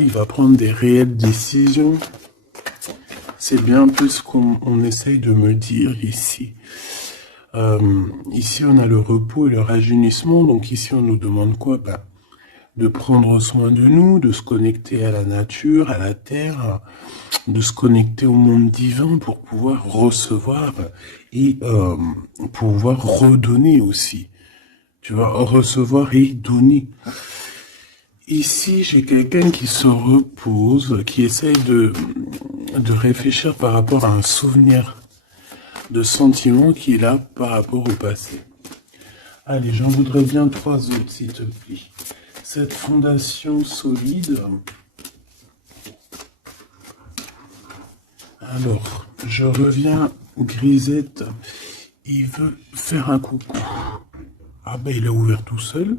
il va prendre des réelles décisions. C'est bien un peu ce qu'on essaye de me dire ici. Ici, on a le repos et le rajeunissement. Donc ici, on nous demande quoi? De prendre soin de nous, de se connecter à la nature, à la terre, de se connecter au monde divin pour pouvoir recevoir et pouvoir redonner aussi. Tu vas recevoir et donner. Ici, j'ai quelqu'un qui se repose, qui essaye de réfléchir par rapport à un souvenir de sentiment qu'il a par rapport au passé. Allez, j'en voudrais bien 3 autres, s'il te plaît. Cette fondation solide. Alors, je reviens, Grisette. Il veut faire un coucou. Ah ben, il a ouvert tout seul.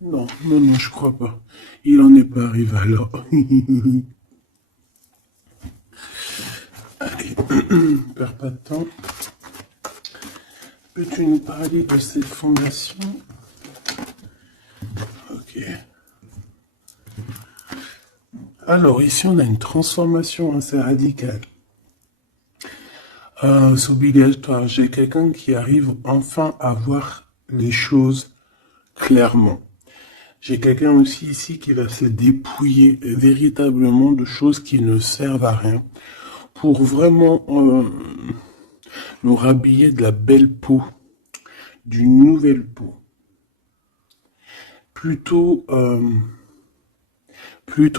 Non, non, non, je crois pas. Il en est pas arrivé alors. Allez, perds pas de temps. Peux-tu nous parler de cette fondation? Ok. Alors, ici, on a une transformation assez radicale. C'est obligatoire. J'ai quelqu'un qui arrive enfin à voir les choses clairement. J'ai quelqu'un aussi ici qui va se dépouiller véritablement de choses qui ne servent à rien pour vraiment nous rhabiller de la belle peau, d'une nouvelle peau. Plutôt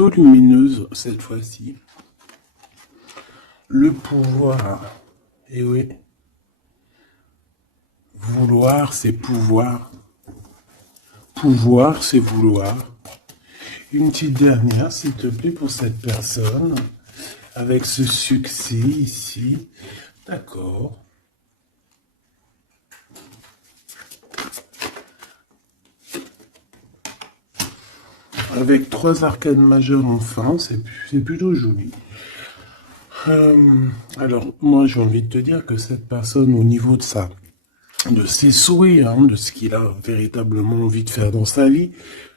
lumineuse cette fois-ci. Le pouvoir, et oui, vouloir c'est pouvoir, pouvoir c'est vouloir. Une petite dernière, s'il te plaît, pour cette personne, avec ce succès ici, d'accord. Avec 3 arcanes majeures enfin, c'est plutôt joli. Alors, moi, j'ai envie de te dire que cette personne, au niveau de ses souhaits, de ce qu'il a véritablement envie de faire dans sa vie,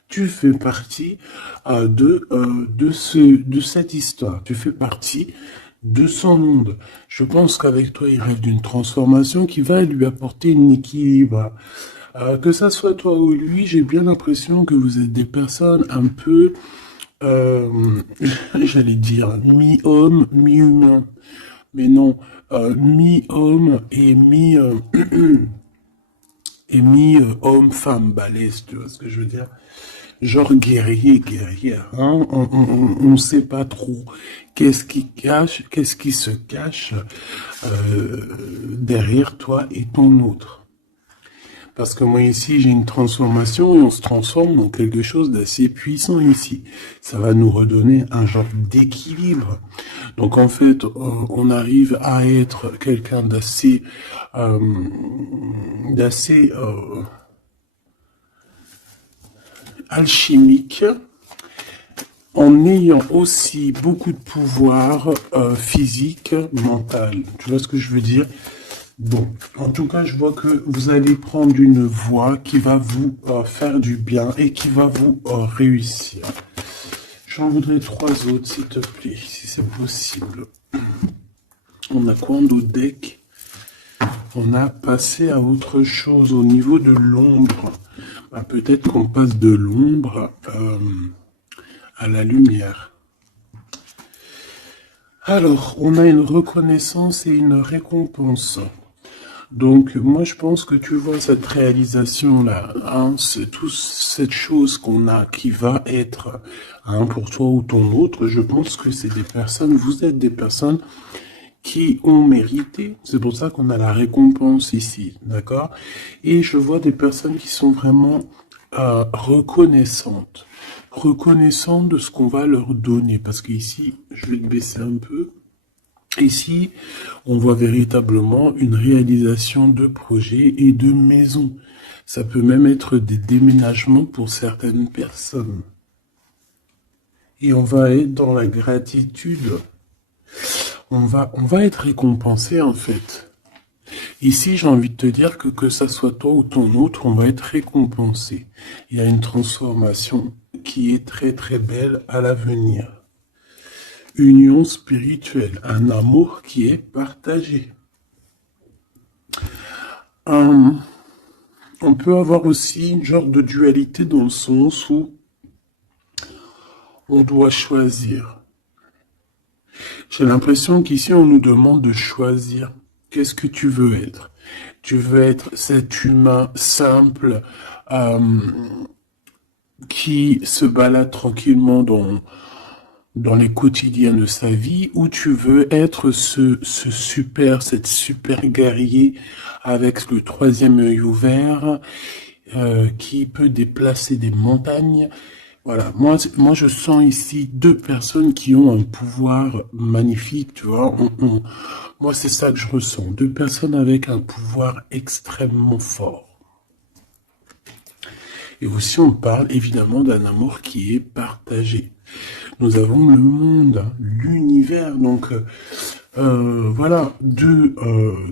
tu fais partie de cette histoire. Tu fais partie de son monde. Je pense qu'avec toi, il rêve d'une transformation qui va lui apporter un équilibre. Que ça soit toi ou lui, j'ai bien l'impression que vous êtes des personnes un peu, j'allais dire, mi-homme, mi-humain. Mais non, mi-homme et mi-homme-femme balèze, tu vois ce que je veux dire? Genre guerrier, guerrière, hein? On sait pas trop qu'est-ce qui se cache derrière toi et ton autre. Parce que moi ici, j'ai une transformation et on se transforme dans quelque chose d'assez puissant ici. Ça va nous redonner un genre d'équilibre. Donc en fait, on arrive à être quelqu'un d'assez alchimique, en ayant aussi beaucoup de pouvoir physique, mental. Tu vois ce que je veux dire? Bon, en tout cas, je vois que vous allez prendre une voie qui va vous faire du bien et qui va vous réussir. J'en voudrais 3 autres, s'il te plaît, si c'est possible. On a quoi dans deck? On a passé à autre chose au niveau de l'ombre. Peut-être qu'on passe de l'ombre à la lumière. Alors, on a une reconnaissance et une récompense. Donc, moi, je pense que tu vois cette réalisation-là, c'est toute cette chose qu'on a qui va être pour toi ou ton autre. Je pense que c'est des personnes, vous êtes des personnes qui ont mérité. C'est pour ça qu'on a la récompense ici, d'accord? Et je vois des personnes qui sont vraiment reconnaissantes de ce qu'on va leur donner. Parce qu'ici, je vais te baisser un peu. Ici, on voit véritablement une réalisation de projets et de maisons. Ça peut même être des déménagements pour certaines personnes. Et on va être dans la gratitude. On va être récompensé en fait. Ici, j'ai envie de te dire que ça soit toi ou ton autre, on va être récompensé. Il y a une transformation qui est très très belle à l'avenir. Union spirituelle, un amour qui est partagé. On peut avoir aussi une genre de dualité dans le sens où on doit choisir. J'ai l'impression qu'ici, on nous demande de choisir. Qu'est-ce que tu veux être? Tu veux être cet humain simple qui se balade tranquillement dans les quotidiens de sa vie, ou tu veux être cette super guerrier avec le troisième œil ouvert, qui peut déplacer des montagnes. Voilà, moi je sens ici deux personnes qui ont un pouvoir magnifique, tu vois. Moi c'est ça que je ressens, deux personnes avec un pouvoir extrêmement fort. Et aussi on parle évidemment d'un amour qui est partagé. Nous avons le monde, l'univers, donc voilà,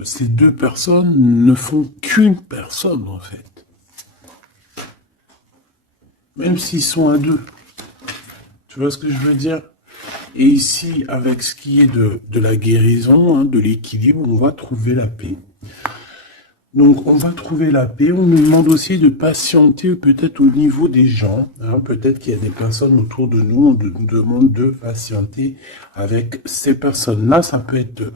ces deux personnes ne font qu'une personne en fait. Même s'ils sont à deux. Tu vois ce que je veux dire? Et ici, avec ce qui est de la guérison, hein, de l'équilibre, on va trouver la paix. Donc, on va trouver la paix. On nous demande aussi de patienter peut-être au niveau des gens. Hein. Peut-être qu'il y a des personnes autour de nous. On nous demande de patienter avec ces personnes-là. Ça peut être,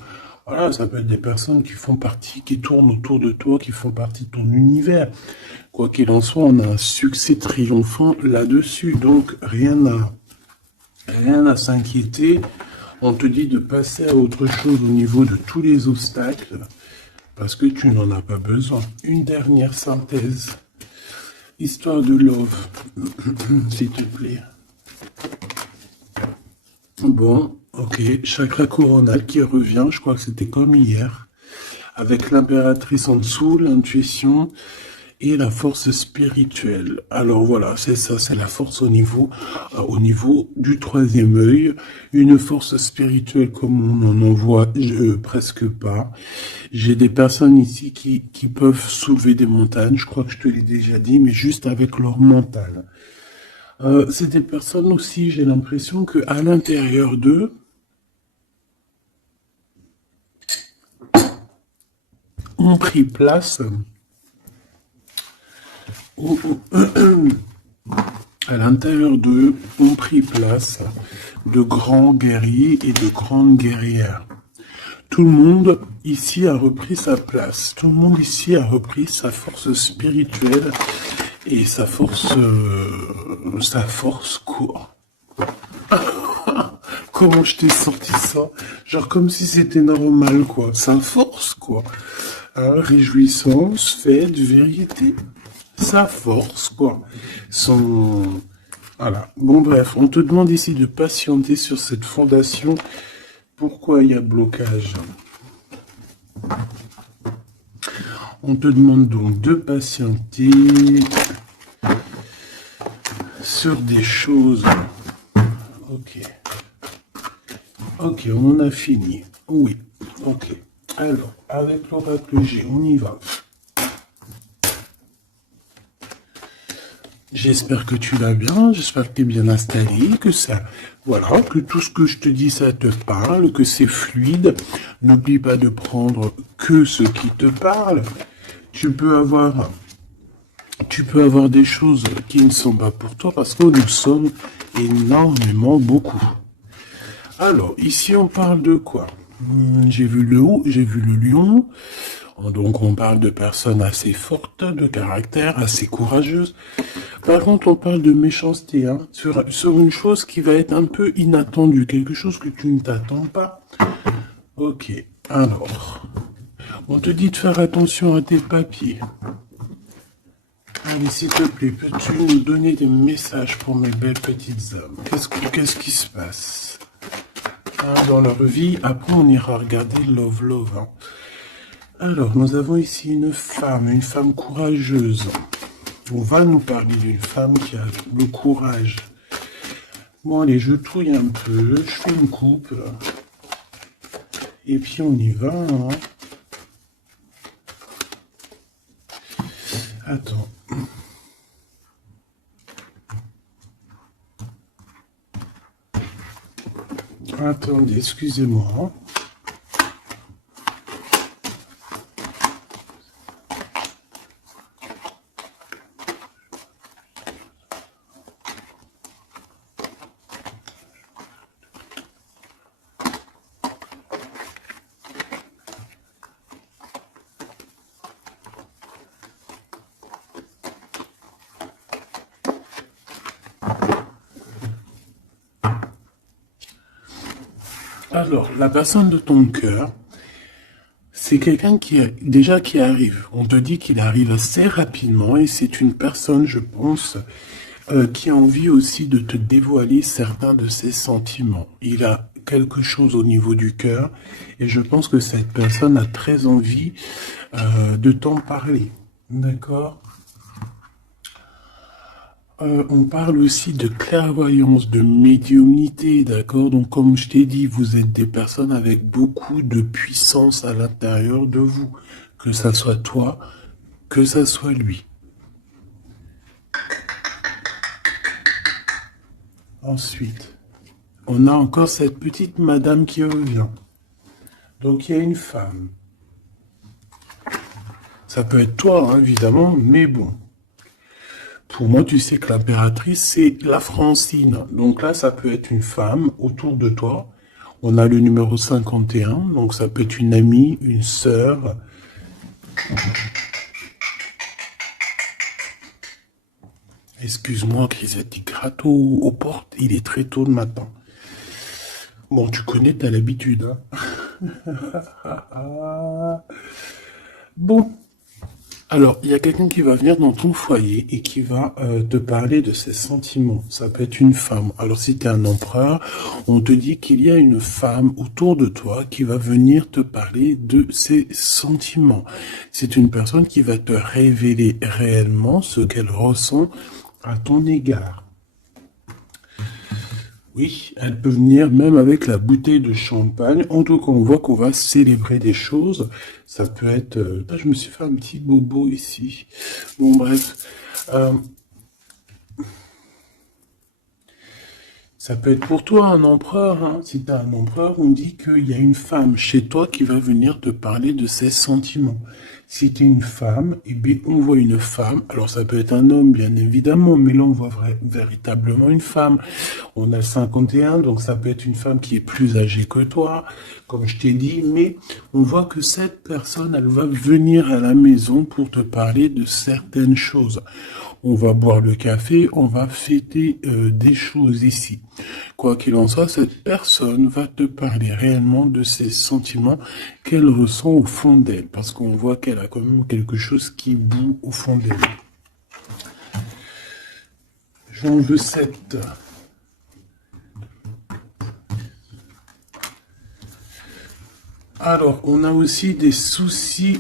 voilà, ça peut être des personnes qui font partie, qui tournent autour de toi, qui font partie de ton univers. Quoi qu'il en soit, on a un succès triomphant là-dessus. Donc, rien à s'inquiéter. On te dit de passer à autre chose au niveau de tous les obstacles. Parce que tu n'en as pas besoin. Une dernière synthèse. Histoire de love. S'il te plaît. Bon, ok. Chakra coronal qui revient. Je crois que c'était comme hier. Avec l'impératrice en dessous, l'intuition et la force spirituelle. Alors voilà, c'est ça, c'est la force au niveau du troisième œil. Une force spirituelle comme on n'en voit presque pas. J'ai des personnes ici qui peuvent soulever des montagnes, je crois que je te l'ai déjà dit, mais juste avec leur mental. C'est des personnes aussi, j'ai l'impression qu'à l'intérieur d'eux, ont pris place à l'intérieur d'eux ont pris place de grands guerriers et de grandes guerrières. Tout le monde ici a repris sa place. Tout le monde ici a repris sa force spirituelle et sa force quoi. Comment je t'ai sorti ça? Genre comme si c'était normal, quoi. Sa force, quoi. Hein, réjouissance, fête, vérité. Sa force, quoi. Voilà. Bon, bref, on te demande ici de patienter sur cette fondation. Pourquoi il y a blocage? On te demande donc de patienter sur des choses. Ok. Ok, on en a fini. Oui. Ok. Alors, avec l'oracle G, on y va. J'espère que tu vas bien, j'espère que tu es bien installé, que ça, voilà, que tout ce que je te dis, ça te parle, que c'est fluide. N'oublie pas de prendre que ce qui te parle. Tu peux avoir des choses qui ne sont pas pour toi parce que nous sommes énormément beaucoup. Alors, ici, on parle de quoi? J'ai vu le lion. Donc, on parle de personnes assez fortes, de caractère, assez courageuses. Par contre, on parle de méchanceté, hein, sur une chose qui va être un peu inattendue, quelque chose que tu ne t'attends pas. Ok, alors, on te dit de faire attention à tes papiers. Allez, s'il te plaît, peux-tu nous donner des messages pour mes belles petites âmes? Qu'est-ce qui se passe dans leur vie? Après, on ira regarder Love. Hein. Alors, nous avons ici une femme courageuse. On va nous parler d'une femme qui a le courage. Bon, allez, je touille un peu, je fais une coupe. Et puis, on y va. Hein. Attends. Attendez, excusez-moi. Alors, la personne de ton cœur, c'est quelqu'un qui arrive. On te dit qu'il arrive assez rapidement et c'est une personne, je pense, qui a envie aussi de te dévoiler certains de ses sentiments. Il a quelque chose au niveau du cœur et je pense que cette personne a très envie de t'en parler. D'accord? On parle aussi de clairvoyance, de médiumnité, d'accord? Donc, comme je t'ai dit, vous êtes des personnes avec beaucoup de puissance à l'intérieur de vous, que ça soit toi, que ça soit lui. Ensuite, on a encore cette petite madame qui revient. Donc, il y a une femme. Ça peut être toi, hein, évidemment, mais bon. Pour moi, tu sais que l'impératrice, c'est la Francine. Donc là, ça peut être une femme autour de toi. On a le numéro 51, donc ça peut être une amie, une sœur. Excuse-moi, Crisette, il gratte aux portes. Il est très tôt le matin. Bon, tu connais, t'as l'habitude. Hein. Bon. Alors, il y a quelqu'un qui va venir dans ton foyer et qui va te parler de ses sentiments. Ça peut être une femme. Alors, si tu es un empereur, on te dit qu'il y a une femme autour de toi qui va venir te parler de ses sentiments. C'est une personne qui va te révéler réellement ce qu'elle ressent à ton égard. Oui, elle peut venir même avec la bouteille de champagne. En tout cas, on voit qu'on va célébrer des choses. Ça peut être... Là, je me suis fait un petit bobo ici. Bon, bref. Ça peut être pour toi un empereur. Hein. Si tu as un empereur, on dit qu'il y a une femme chez toi qui va venir te parler de ses sentiments. Si tu es une femme, eh bien, on voit une femme. Alors ça peut être un homme, bien évidemment, mais là on voit véritablement une femme. On a le 51, donc ça peut être une femme qui est plus âgée que toi, comme je t'ai dit, mais on voit que cette personne, elle va venir à la maison pour te parler de certaines choses. On va boire le café, on va fêter des choses ici. Quoi qu'il en soit, cette personne va te parler réellement de ses sentiments qu'elle ressent au fond d'elle, parce qu'on voit qu'elle a quand même quelque chose qui bout au fond d'elle. J'en veux 7. Alors, on a aussi des soucis.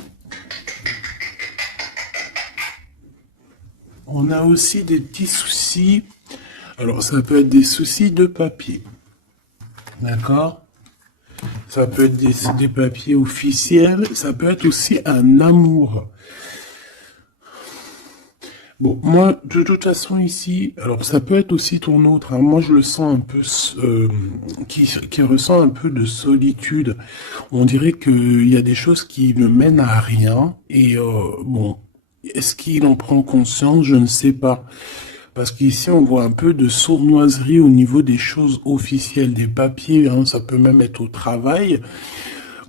On a aussi des petits soucis. Alors, ça peut être des soucis de papier. D'accord? Ça peut être des papiers officiels. Ça peut être aussi un amour. Bon, moi, de toute façon, ici, alors ça peut être aussi ton autre. Hein. Moi, je le sens un peu, qui ressent un peu de solitude. On dirait qu'il y a des choses qui ne mènent à rien. Et bon, est-ce qu'il en prend conscience? Je ne sais pas. Parce qu'ici, on voit un peu de sournoiserie au niveau des choses officielles, des papiers, hein, ça peut même être au travail.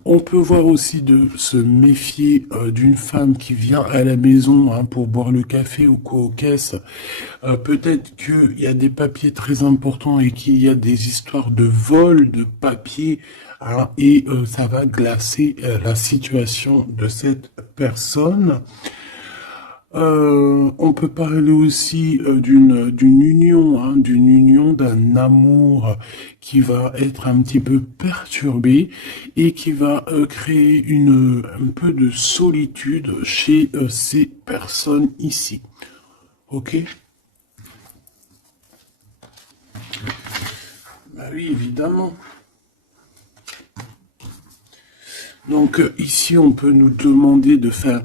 On peut voir aussi de se méfier d'une femme qui vient à la maison hein, pour boire le café ou quoi aux caisses. Peut-être qu'il y a des papiers très importants et qu'il y a des histoires de vol de papiers hein, et ça va glacer la situation de cette personne. On peut parler aussi d'une union, hein, d'un amour qui va être un petit peu perturbé et qui va créer un peu de solitude chez ces personnes ici. Ok? Bah oui, évidemment. Donc ici, on peut nous demander de faire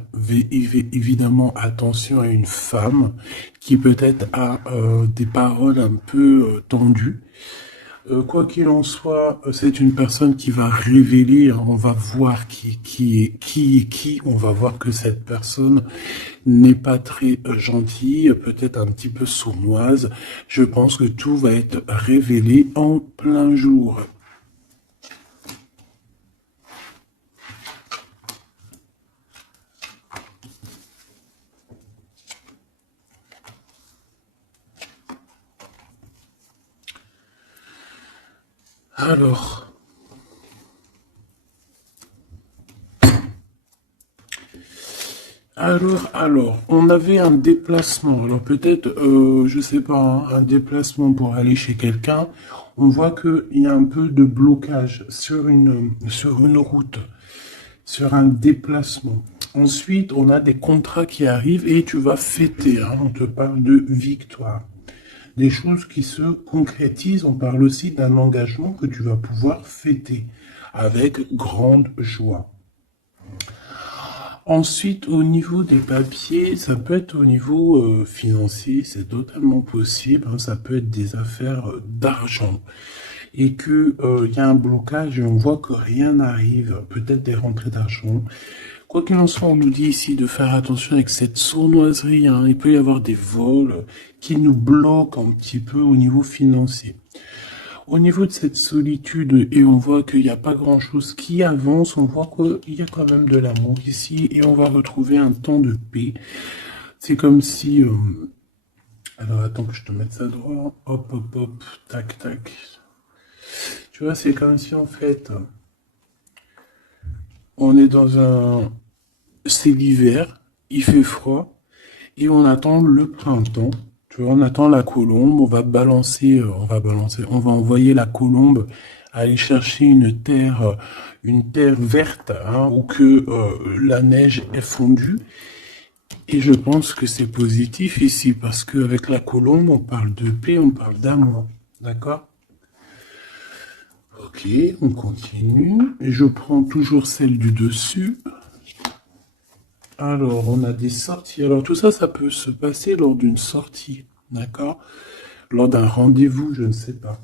évidemment attention à une femme qui peut-être a des paroles un peu tendues. Quoi qu'il en soit, c'est une personne qui va révéler, hein, on va voir qui, on va voir que cette personne n'est pas très gentille, peut-être un petit peu sournoise. Je pense que tout va être révélé en plein jour. Alors, on avait un déplacement. Alors peut-être, je sais pas, hein, un déplacement pour aller chez quelqu'un. On voit qu'il y a un peu de blocage sur une route, sur un déplacement. Ensuite, on a des contrats qui arrivent et tu vas fêter, hein. On te parle de victoire. Des choses qui se concrétisent. On parle aussi d'un engagement que tu vas pouvoir fêter avec grande joie. Ensuite, au niveau des papiers, ça peut être au niveau financier, c'est totalement possible, hein, ça peut être des affaires d'argent. Et que y a un blocage et on voit que rien n'arrive, peut-être des rentrées d'argent. Quoi qu'il en soit, on nous dit ici de faire attention avec cette sournoiserie, hein. Il peut y avoir des vols qui nous bloquent un petit peu au niveau financier. Au niveau de cette solitude, et on voit qu'il n'y a pas grand-chose qui avance, on voit qu'il y a quand même de l'amour ici, et on va retrouver un temps de paix. C'est comme si... alors attends que je te mette ça droit. Hop, hop, hop, tac, tac. Tu vois, c'est comme si en fait, on est dans un... C'est l'hiver, il fait froid, et on attend le printemps. Tu vois, on attend la colombe, on va envoyer la colombe aller chercher une terre verte, hein, où que la neige est fondue. Et je pense que c'est positif ici, parce qu'avec la colombe, on parle de paix, on parle d'amour. D'accord? Ok, on continue. Et je prends toujours celle du dessus. Alors, on a des sorties. Alors, tout ça, ça peut se passer lors d'une sortie, d'accord? Lors d'un rendez-vous, je ne sais pas.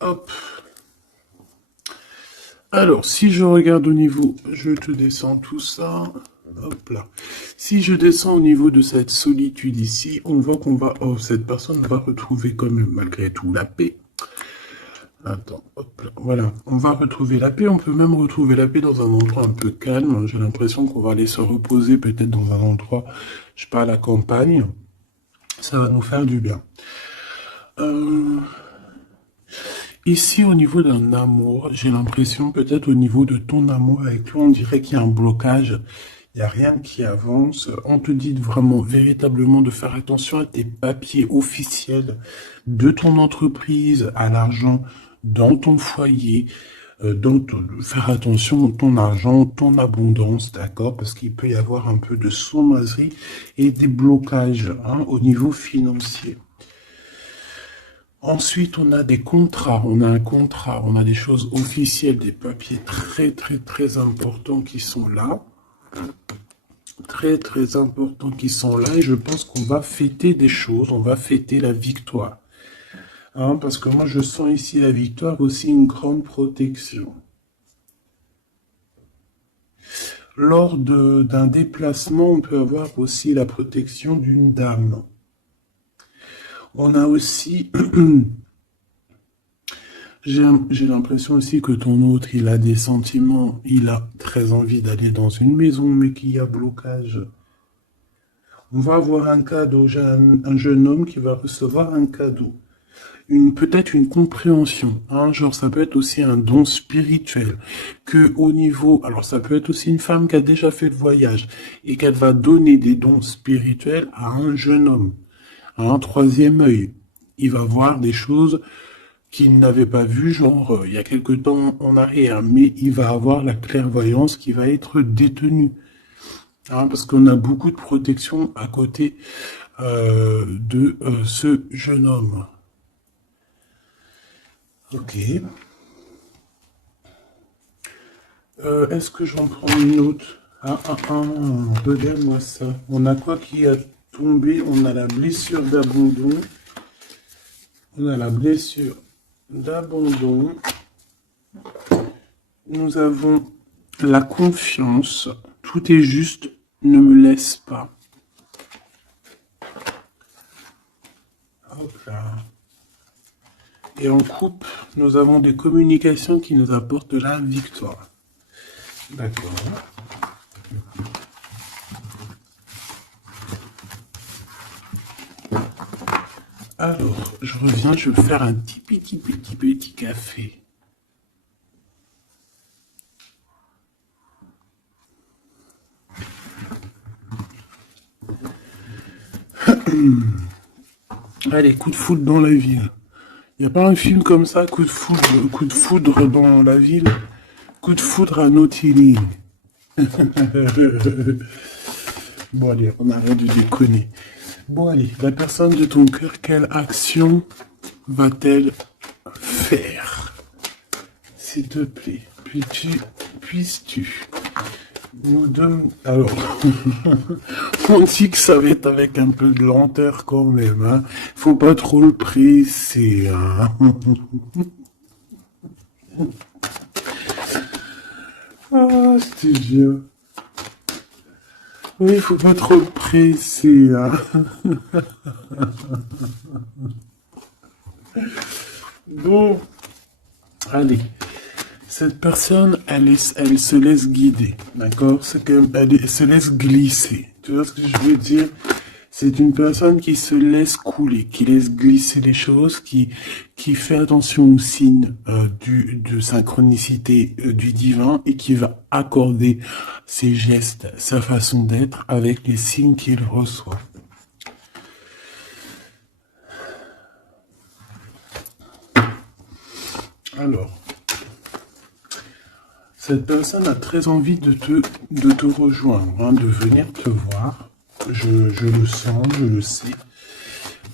Hop. Alors, si je regarde au niveau, je te descends tout ça. Hop là. Si je descends au niveau de cette solitude ici, on voit qu'on va... Oh, cette personne va retrouver quand même, malgré tout, la paix. Attends, hop là. Voilà. On va retrouver la paix. On peut même retrouver la paix dans un endroit un peu calme. J'ai l'impression qu'on va aller se reposer peut-être dans un endroit, je sais pas, à la campagne. Ça va nous faire du bien. Ici, au niveau d'un amour, j'ai l'impression, peut-être au niveau de ton amour avec toi, on dirait qu'il y a un blocage. Il n'y a rien qui avance. On te dit vraiment, véritablement, de faire attention à tes papiers officiels de ton entreprise, à l'argent dans ton foyer, faire attention à ton argent, ton abondance, d'accord? Parce qu'il peut y avoir un peu de sournoiserie et des blocages, hein, au niveau financier. Ensuite, on a des contrats, on a un contrat, on a des choses officielles, des papiers très, très, très importants qui sont là. Très, très importants qui sont là. Et je pense qu'on va fêter des choses, on va fêter la victoire. Hein, parce que moi, je sens ici la victoire, aussi une grande protection. Lors d'un déplacement, on peut avoir aussi la protection d'une dame. On a aussi... J'ai l'impression aussi que ton autre, il a des sentiments, il a très envie d'aller dans une maison, mais qu'il y a blocage. On va avoir un cadeau, j'ai un jeune homme qui va recevoir un cadeau. Peut-être une compréhension, hein, genre ça peut être aussi un don spirituel, que au niveau, alors ça peut être aussi une femme qui a déjà fait le voyage, et qu'elle va donner des dons spirituels à un jeune homme, à un troisième œil. Il va voir des choses qu'il n'avait pas vu, genre, il y a quelque temps en arrière, mais il va avoir la clairvoyance qui va être détenue. Hein, parce qu'on a beaucoup de protection à côté de ce jeune homme. Ok. Est-ce que j'en prends une autre? Regarde-moi ça. On a quoi qui a tombé? On a la blessure d'abandon. On a la blessure d'abandon. Nous avons la confiance. Tout est juste, ne me laisse pas. Hop là. Et en coupe, nous avons des communications qui nous apportent la victoire. D'accord. Alors, je reviens, je vais faire un petit café. Allez, coup de foudre dans la ville. Il n'y a pas un film comme ça, coup de foudre dans la ville, coup de foudre à Nautilus. Bon allez, on arrête de déconner. Bon allez, la personne de ton cœur, quelle action va-t-elle faire? S'il te plaît, puisses-tu nous donner... Alors, on dit que ça va être avec un peu de lenteur quand même, hein. Faut pas trop le presser, hein. Ah, c'était bien. Oui, faut pas trop le presser, hein. Bon, allez. Cette personne, elle se laisse guider, d'accord? C'est qu'elle se laisse glisser. Tu vois ce que je veux dire? C'est une personne qui se laisse couler, qui laisse glisser les choses, qui fait attention aux signes de synchronicité du divin et qui va accorder ses gestes, sa façon d'être avec les signes qu'il reçoit. Alors, cette personne a très envie de te rejoindre, hein, de venir te voir. Je le sens, je le sais.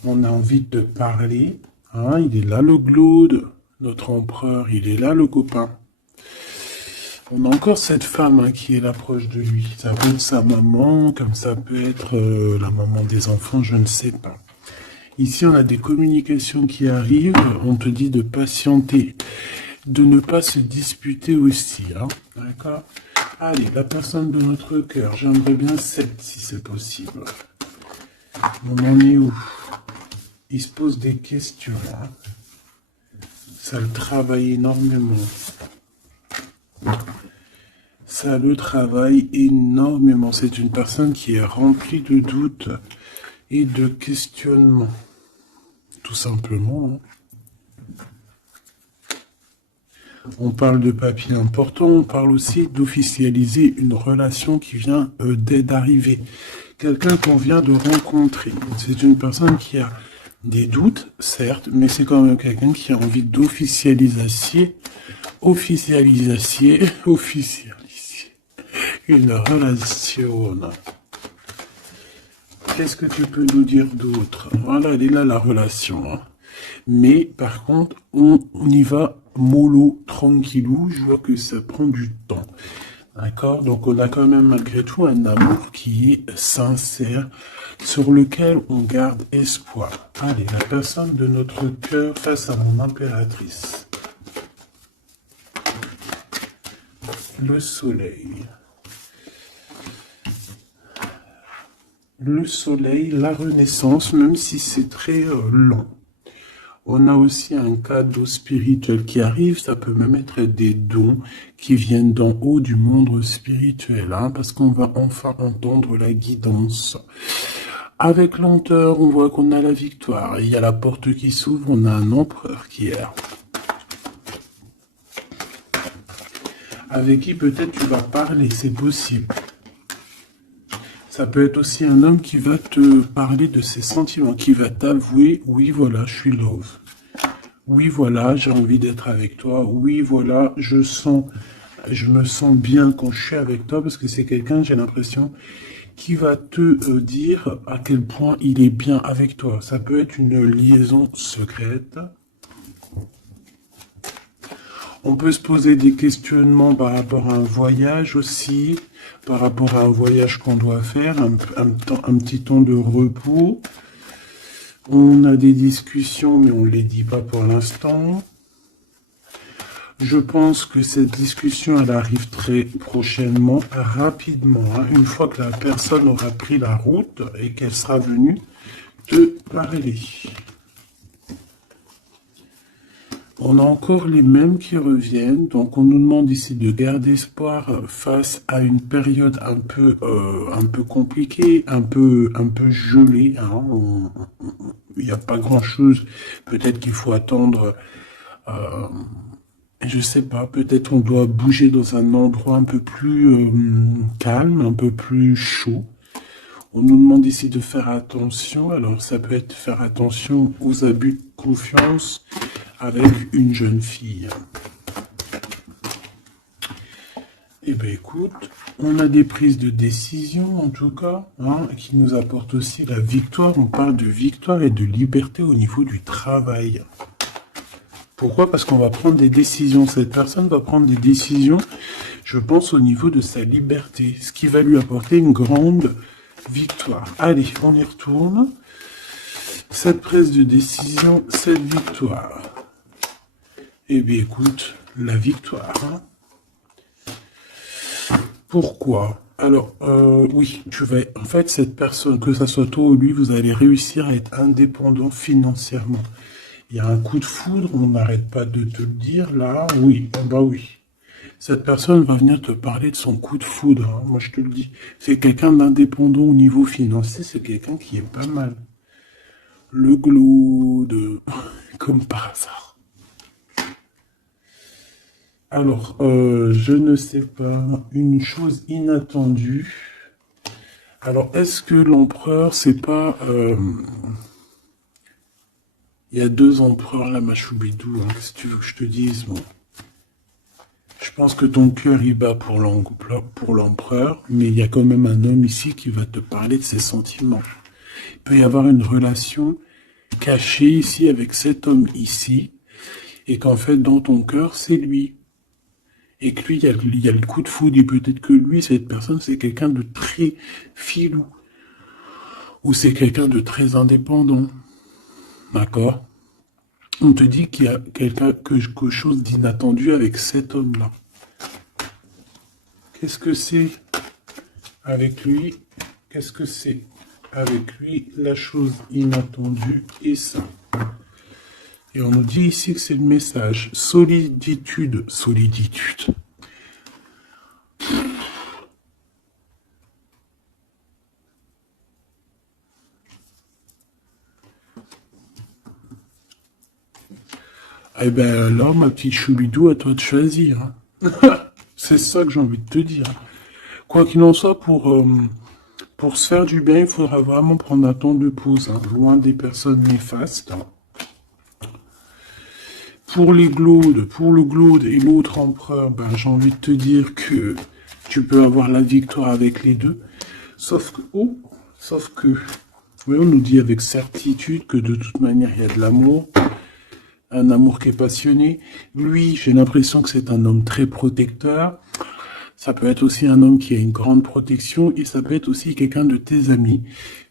On a envie de te parler. Hein, il est là le Glaude, notre empereur, il est là le copain. On a encore cette femme hein, qui est là proche de lui. Ça peut être sa maman, comme ça peut être la maman des enfants, je ne sais pas. Ici, on a des communications qui arrivent. On te dit de patienter, de ne pas se disputer aussi. Hein, d'accord? Allez, la personne de notre cœur, j'aimerais bien 7 si c'est possible. On en est où? Il se pose des questions. Hein. Ça le travaille énormément. Ça le travaille énormément. C'est une personne qui est remplie de doutes et de questionnements. Tout simplement. Hein. On parle de papier important, on parle aussi d'officialiser une relation qui vient d'arriver. Quelqu'un qu'on vient de rencontrer. C'est une personne qui a des doutes, certes, mais c'est quand même quelqu'un qui a envie d'officialiser une relation. Qu'est-ce que tu peux nous dire d'autre? Voilà, elle est là la relation. Hein. Mais par contre, on y va mollo, tranquillou. Je vois que ça prend du temps. D'accord? Donc on a quand même malgré tout un amour qui est sincère, sur lequel on garde espoir. Allez, la personne de notre cœur face à mon impératrice. Le soleil. Le soleil, la renaissance, même si c'est très lent. On a aussi un cadeau spirituel qui arrive, ça peut même être des dons qui viennent d'en haut du monde spirituel, hein, parce qu'on va enfin entendre la guidance. Avec lenteur, on voit qu'on a la victoire. Il y a la porte qui s'ouvre, on a un empereur qui est là. Avec qui peut-être tu vas parler, c'est possible. Ça peut être aussi un homme qui va te parler de ses sentiments, qui va t'avouer, oui, voilà, je suis love. Oui, voilà, j'ai envie d'être avec toi. Oui, voilà, je me sens bien quand je suis avec toi parce que c'est quelqu'un, j'ai l'impression, qui va te dire à quel point il est bien avec toi. Ça peut être une liaison secrète. On peut se poser des questionnements par rapport à un voyage aussi, par rapport à un voyage qu'on doit faire, un petit temps de repos. On a des discussions, mais on ne les dit pas pour l'instant. Je pense que cette discussion, elle arrive très prochainement, rapidement, hein, une fois que la personne aura pris la route et qu'elle sera venue te parler. On a encore les mêmes qui reviennent, donc on nous demande ici de garder espoir face à une période un peu compliquée, un peu gelée. Hein. Il n'y a pas grand-chose. Peut-être qu'il faut attendre. Je sais pas. Peut-être on doit bouger dans un endroit un peu plus calme, un peu plus chaud. On nous demande ici de faire attention. Alors ça peut être faire attention aux abus de confiance avec une jeune fille. Eh bien écoute, on a des prises de décision en tout cas, hein, qui nous apportent aussi la victoire. On parle de victoire et de liberté au niveau du travail. Pourquoi? Parce qu'on va prendre des décisions. Cette personne va prendre des décisions, je pense, au niveau de sa liberté, ce qui va lui apporter une grande victoire. Allez, on y retourne. Cette prise de décision, cette victoire. Eh bien, écoute, la victoire. Hein. Pourquoi? Alors, oui, en fait, cette personne, que ça soit toi ou lui, vous allez réussir à être indépendant financièrement. Il y a un coup de foudre, on n'arrête pas de te le dire, là, oui, bah oui. Cette personne va venir te parler de son coup de foudre, hein, moi je te le dis. C'est quelqu'un d'indépendant au niveau financier, c'est quelqu'un qui est pas mal. Le glaude, comme par hasard. Alors, je ne sais pas, une chose inattendue. Alors, est-ce que l'empereur, c'est pas... il y a 2 empereurs là, ma choubidou, hein, si tu veux que je te dise, bon. Je pense que ton cœur y bat pour l'empereur, mais il y a quand même un homme ici qui va te parler de ses sentiments. Il peut y avoir une relation cachée ici avec cet homme ici, et qu'en fait, dans ton cœur, c'est lui. Et que lui, il y a le coup de foudre, et peut-être que lui, cette personne, c'est quelqu'un de très filou. Ou c'est quelqu'un de très indépendant. D'accord? On te dit qu'il y a quelque chose d'inattendu avec cet homme-là. Qu'est-ce que c'est avec lui? Qu'est-ce que c'est avec lui? La chose inattendue et ça. Et on nous dit ici que c'est le message. Soliditude. Soliditude. Eh ben alors, ma petite choubidou, à toi de choisir. Hein. C'est ça que j'ai envie de te dire. Quoi qu'il en soit, pour se faire du bien, il faudra vraiment prendre un temps de pause, hein, loin des personnes néfastes. Hein. Pour le glaude et l'autre empereur, ben, j'ai envie de te dire que tu peux avoir la victoire avec les deux. Sauf que, oui, on nous dit avec certitude que de toute manière, il y a de l'amour. Un amour qui est passionné. Lui, j'ai l'impression que c'est un homme très protecteur. Ça peut être aussi un homme qui a une grande protection et ça peut être aussi quelqu'un de tes amis.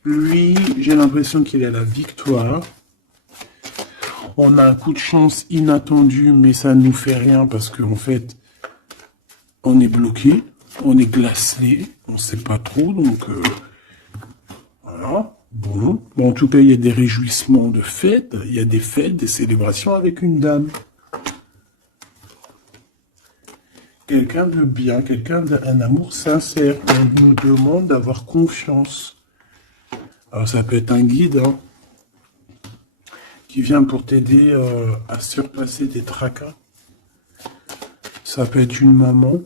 Lui, j'ai l'impression qu'il a la victoire. On a un coup de chance inattendu, mais ça ne nous fait rien parce qu'en fait, on est bloqué, on est glacé, on ne sait pas trop, donc voilà. Bon, en tout cas, il y a des réjouissements de fêtes, il y a des fêtes, des célébrations avec une dame. Quelqu'un de bien, quelqu'un d'un amour sincère. On nous demande d'avoir confiance. Alors ça peut être un guide, hein, qui vient pour t'aider à surpasser des tracas. Ça peut être une maman.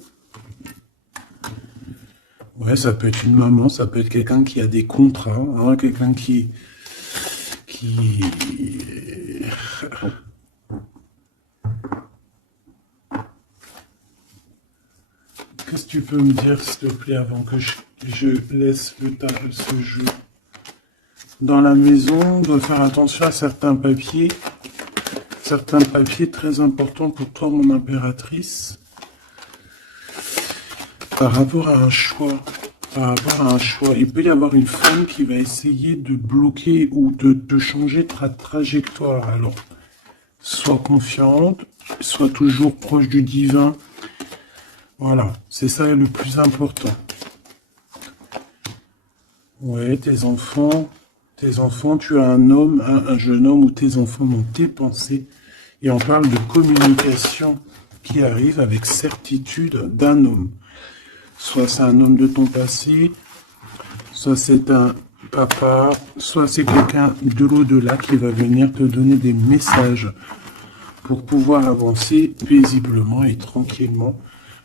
Ouais, ça peut être une maman, ça peut être quelqu'un qui a des contrats, hein, quelqu'un qui... Qu'est-ce que tu peux me dire, s'il te plaît, avant que je laisse ce jeu? Dans la maison, on doit faire attention à certains papiers très importants pour toi, mon impératrice, par rapport à un choix. Il peut y avoir une femme qui va essayer de bloquer ou de changer ta trajectoire. Alors, sois confiante, sois toujours proche du divin. Voilà, c'est ça le plus important. Ouais, tes enfants, tu as un jeune homme ou tes enfants dans tes pensées. Et on parle de communication qui arrive avec certitude d'un homme. Soit c'est un homme de ton passé, soit c'est un papa, soit c'est quelqu'un de l'au-delà qui va venir te donner des messages pour pouvoir avancer paisiblement et tranquillement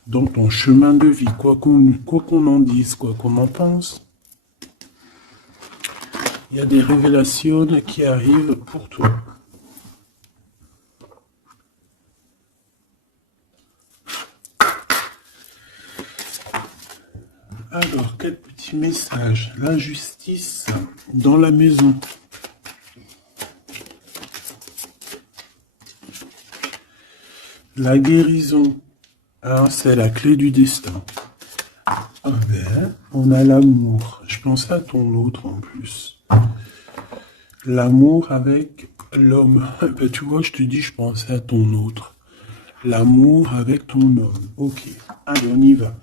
dans ton chemin de vie, quoi qu'on en dise, quoi qu'on en pense. Il y a des révélations qui arrivent pour toi. Alors, quel petit message? L'injustice dans la maison. La guérison. Alors, c'est la clé du destin. Ah ben, on a l'amour. Je pensais à ton autre en plus. L'amour avec l'homme. Ben, tu vois, je te dis, je pensais à ton autre. L'amour avec ton homme. Ok, allez, on y va.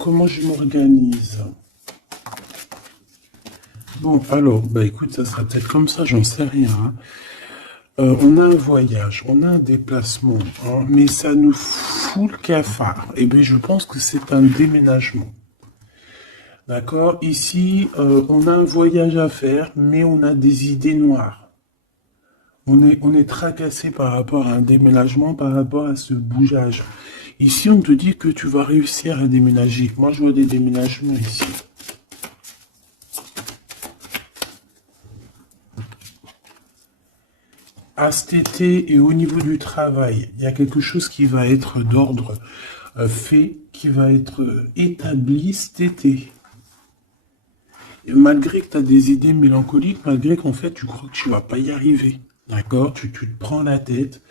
Comment je m'organise? Bon, alors, bah écoute, ça sera peut-être comme ça, j'en sais rien. Hein. On a un voyage, on a un déplacement, hein, mais ça nous fout le cafard. Et bien, je pense que c'est un déménagement. D'accord? Ici, on a un voyage à faire, mais on a des idées noires. On est tracassé par rapport à un déménagement, par rapport à ce bougeage. Ici, on te dit que tu vas réussir à déménager. Moi, je vois des déménagements ici. À cet été et au niveau du travail, il y a quelque chose qui va être d'ordre fait, qui va être établi cet été. Et malgré que tu as des idées mélancoliques, malgré qu'en fait, tu crois que tu vas pas y arriver. D'accord? Tu te prends la tête.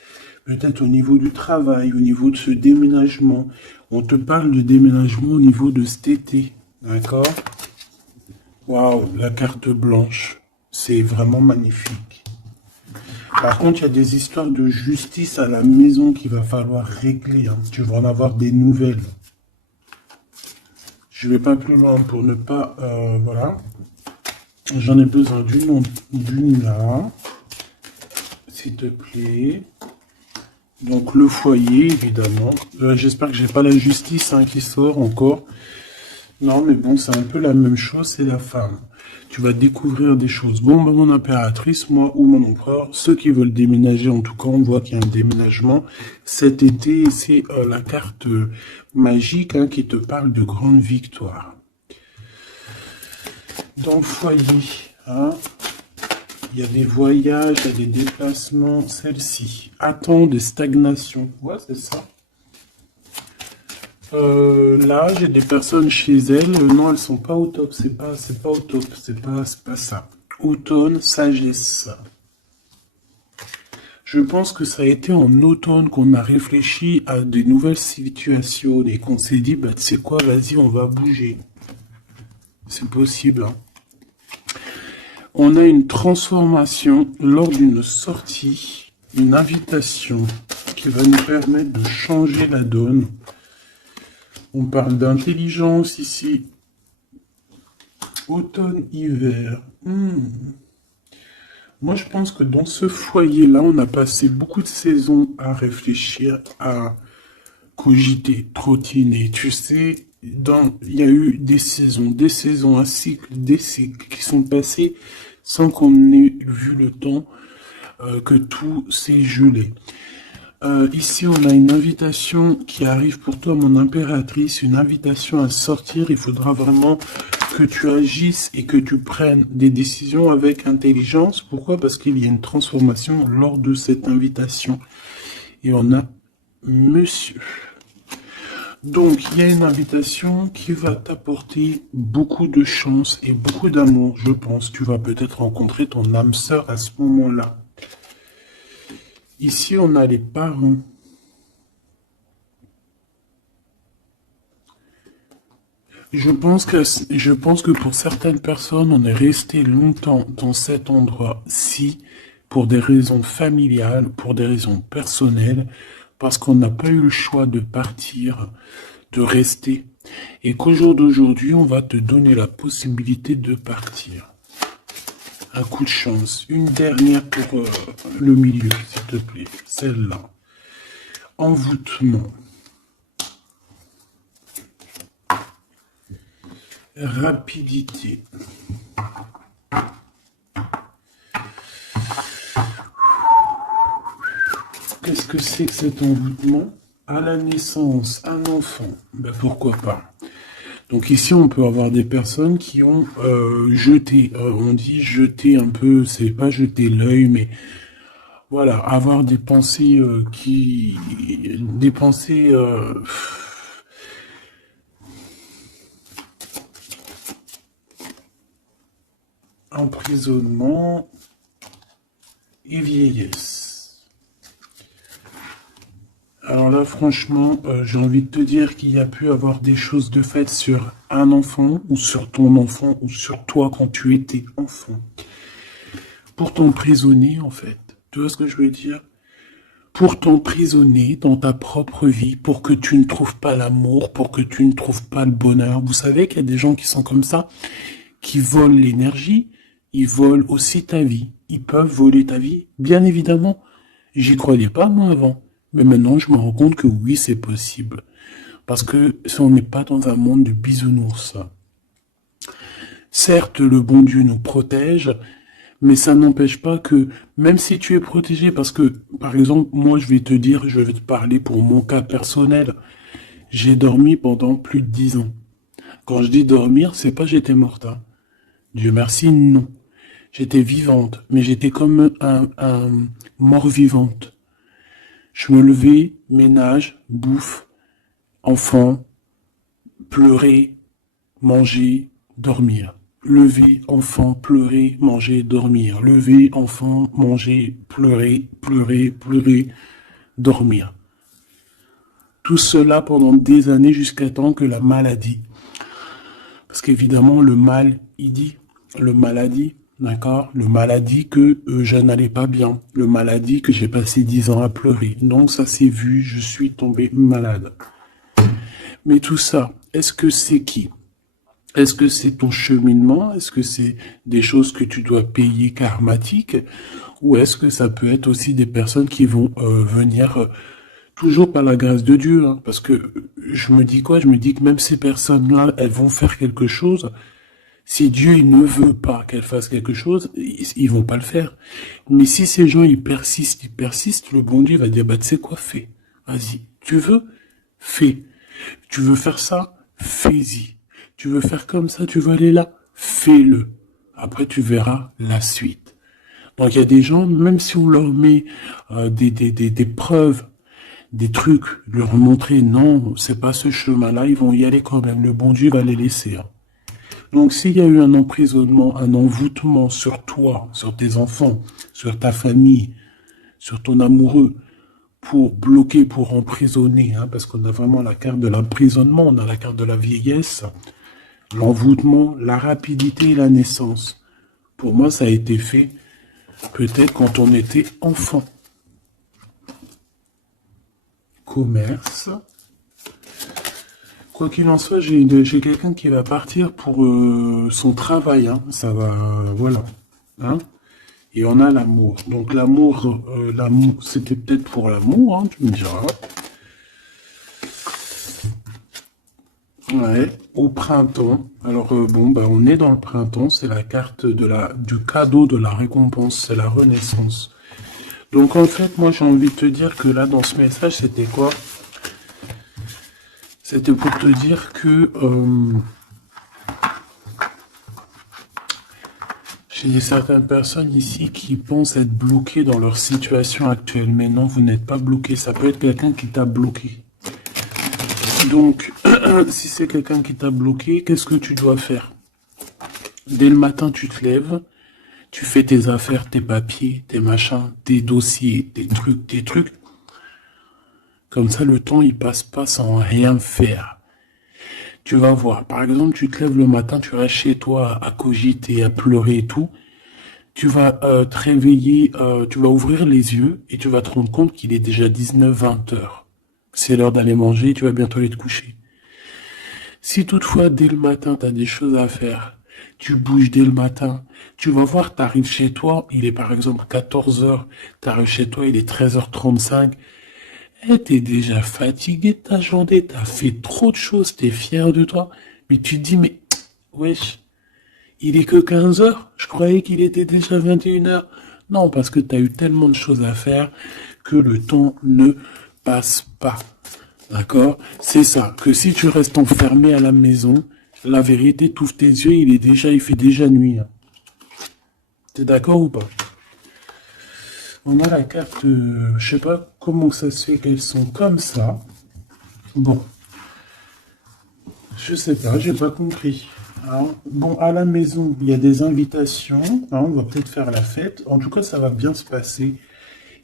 Peut-être au niveau du travail, au niveau de ce déménagement. On te parle de déménagement au niveau de cet été. D'accord? Waouh, la carte blanche. C'est vraiment magnifique. Par contre, il y a des histoires de justice à la maison qu'il va falloir régler. Hein. Tu vas en avoir des nouvelles. Je ne vais pas plus loin pour ne pas... voilà. J'en ai besoin d'une là. S'il te plaît. Donc le foyer, évidemment. J'espère que j'ai pas la justice hein, qui sort encore. Non, mais bon, c'est un peu la même chose, c'est la femme. Tu vas découvrir des choses. Bon, bah, mon impératrice, moi ou mon empereur, ceux qui veulent déménager, en tout cas, on voit qu'il y a un déménagement cet été. C'est la carte magique hein, qui te parle de grande victoire. Dans le foyer, hein, il y a des voyages, il y a des déplacements. Celle-ci attend de stagnation. Ouais, c'est ça. Là, j'ai des personnes chez elles. Non, elles sont pas au top. C'est pas au top. C'est pas ça. Automne, sagesse. Je pense que ça a été en automne qu'on a réfléchi à des nouvelles situations et qu'on s'est dit, bah, tu sais quoi, vas-y, on va bouger. C'est possible, hein. On a une transformation lors d'une sortie, une invitation qui va nous permettre de changer la donne. On parle d'intelligence ici. Automne, hiver. Moi, je pense que dans ce foyer-là, on a passé beaucoup de saisons à réfléchir, à cogiter, trottiner. Tu sais, il y a eu des saisons, un cycle, des cycles qui sont passés sans qu'on ait vu le temps que tout s'est gelé. Ici, on a une invitation qui arrive pour toi, mon impératrice, une invitation à sortir. Il faudra vraiment que tu agisses et que tu prennes des décisions avec intelligence. Pourquoi? Parce qu'il y a une transformation lors de cette invitation. Et on a monsieur. Donc, il y a une invitation qui va t'apporter beaucoup de chance et beaucoup d'amour, je pense. Tu vas peut-être rencontrer ton âme sœur à ce moment-là. Ici, on a les parents. Je pense que pour certaines personnes, on est resté longtemps dans cet endroit-ci pour des raisons familiales, pour des raisons personnelles, parce qu'on n'a pas eu le choix de partir, de rester, et qu'au jour d'aujourd'hui, on va te donner la possibilité de partir. Un coup de chance. Une dernière pour le milieu, s'il te plaît. Celle-là. Envoûtement. Rapidité. Qu'est-ce que c'est que cet envoûtement? À la naissance, un enfant. Ben pourquoi pas. Donc ici, on peut avoir des personnes qui ont jeté, on dit jeter un peu, c'est pas jeter l'œil, mais voilà, avoir des pensées des pensées emprisonnement et vieillesse. Alors là, franchement, j'ai envie de te dire qu'il y a pu avoir des choses de fait sur un enfant, ou sur ton enfant, ou sur toi quand tu étais enfant. Pour t'emprisonner, en fait. Tu vois ce que je veux dire? Pour t'emprisonner dans ta propre vie, pour que tu ne trouves pas l'amour, pour que tu ne trouves pas le bonheur. Vous savez qu'il y a des gens qui sont comme ça, qui volent l'énergie, ils volent aussi ta vie. Ils peuvent voler ta vie, bien évidemment. J'y croyais pas, moi, avant. Mais maintenant, je me rends compte que oui, c'est possible. Parce que si on n'est pas dans un monde de bisounours. Certes, le bon Dieu nous protège, mais ça n'empêche pas que, même si tu es protégé, parce que, par exemple, moi, je vais te parler pour mon cas personnel. J'ai dormi pendant plus de 10 ans. Quand je dis dormir, c'est pas j'étais morte. Hein. Dieu merci, non. J'étais vivante, mais j'étais comme un mort-vivante. Je me levais, ménage, bouffe, enfant, pleurer, manger, dormir. Lever, enfant, pleurer, manger, dormir. Lever, enfant, manger, pleurer, pleurer, pleurer, dormir. Tout cela pendant des années jusqu'à temps que la maladie. Parce qu'évidemment, le mal, il dit, le maladie, d'accord? Le maladie que je n'allais pas bien. Le maladie que j'ai passé 10 ans à pleurer. Donc ça s'est vu, je suis tombé malade. Mais tout ça, est-ce que c'est qui? Est-ce que c'est ton cheminement? Est-ce que c'est des choses que tu dois payer karmatiques? Ou est-ce que ça peut être aussi des personnes qui vont venir toujours par la grâce de Dieu? Hein? Parce que je me dis quoi? Je me dis que même ces personnes-là, elles vont faire quelque chose. Si Dieu il ne veut pas qu'elles fassent quelque chose, ils vont pas le faire. Mais si ces gens ils persistent, le bon Dieu va dire, bah tu sais quoi, fais. Vas-y. Tu veux? Fais. Tu veux faire ça? Fais-y. Tu veux faire comme ça? Tu veux aller là? Fais-le. Après, tu verras la suite. Donc, il y a des gens, même si on leur met des preuves, des trucs, leur montrer, non, c'est pas ce chemin-là, ils vont y aller quand même. Le bon Dieu va les laisser. Hein. Donc, s'il y a eu un emprisonnement, un envoûtement sur toi, sur tes enfants, sur ta famille, sur ton amoureux, pour bloquer, pour emprisonner, hein, parce qu'on a vraiment la carte de l'emprisonnement, on a la carte de la vieillesse, l'envoûtement, la rapidité et la naissance. Pour moi, ça a été fait peut-être quand on était enfant. Commerce. Quoi qu'il en soit, j'ai quelqu'un qui va partir pour son travail. Hein. Ça va, voilà. Hein. Et on a l'amour. Donc l'amour, c'était peut-être pour l'amour, hein, tu me diras. Ouais, au printemps. Alors bon, bah on est dans le printemps, c'est la carte du cadeau de la récompense, c'est la renaissance. Donc en fait, moi j'ai envie de te dire que là, dans ce message, c'était quoi? C'était pour te dire que j'ai certaines personnes ici qui pensent être bloquées dans leur situation actuelle. Mais non, vous n'êtes pas bloqué. Ça peut être quelqu'un qui t'a bloqué. Donc, si c'est quelqu'un qui t'a bloqué, qu'est-ce que tu dois faire? Dès le matin, tu te lèves, tu fais tes affaires, tes papiers, tes machins, tes dossiers, tes trucs. Comme ça, le temps, il passe pas sans rien faire. Tu vas voir. Par exemple, tu te lèves le matin, tu restes chez toi à cogiter, à pleurer et tout. Tu vas te réveiller, tu vas ouvrir les yeux et tu vas te rendre compte qu'il est déjà 19-20 heures. C'est l'heure d'aller manger, tu vas bientôt aller te coucher. Si toutefois, dès le matin, tu as des choses à faire, tu bouges dès le matin, tu vas voir, tu arrives chez toi, il est par exemple 14 heures, tu arrives chez toi, il est 13h35, et t'es déjà fatigué de ta journée, t'as fait trop de choses, t'es fier de toi, mais tu te dis, mais, wesh, il est que 15 heures, je croyais qu'il était déjà 21 heures. Non, parce que t'as eu tellement de choses à faire que le temps ne passe pas. D'accord? C'est ça, que si tu restes enfermé à la maison, la vérité, t'ouvres tes yeux, il fait déjà nuit. Hein. T'es d'accord ou pas? On a la carte, je sais pas comment ça se fait qu'elles sont comme ça. Bon, je sais pas, j'ai pas compris. Hein. Bon, à la maison, il y a des invitations. Hein, on va peut-être faire la fête. En tout cas, ça va bien se passer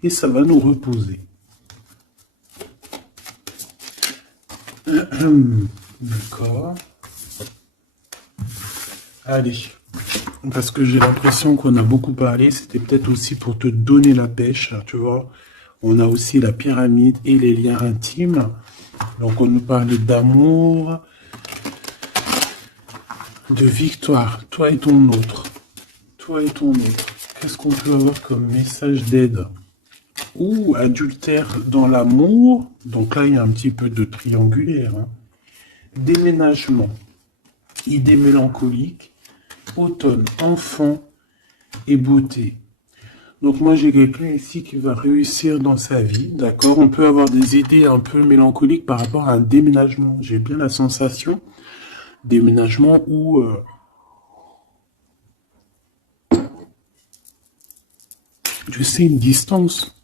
et ça va nous reposer. D'accord. Allez. Parce que j'ai l'impression qu'on a beaucoup parlé. C'était peut-être aussi pour te donner la pêche, tu vois. On a aussi la pyramide et les liens intimes. Donc on nous parlait d'amour, de victoire. Toi et ton autre. Toi et ton autre. Qu'est-ce qu'on peut avoir comme message d'aide? Ou adultère dans l'amour. Donc là, il y a un petit peu de triangulaire. Hein. Déménagement. Idée mélancolique. Automne. Enfant et beauté. Donc moi, j'ai quelqu'un ici qui va réussir dans sa vie. D'accord? On peut avoir des idées un peu mélancoliques par rapport à un déménagement. J'ai bien la sensation. Déménagement où... je sais, une distance.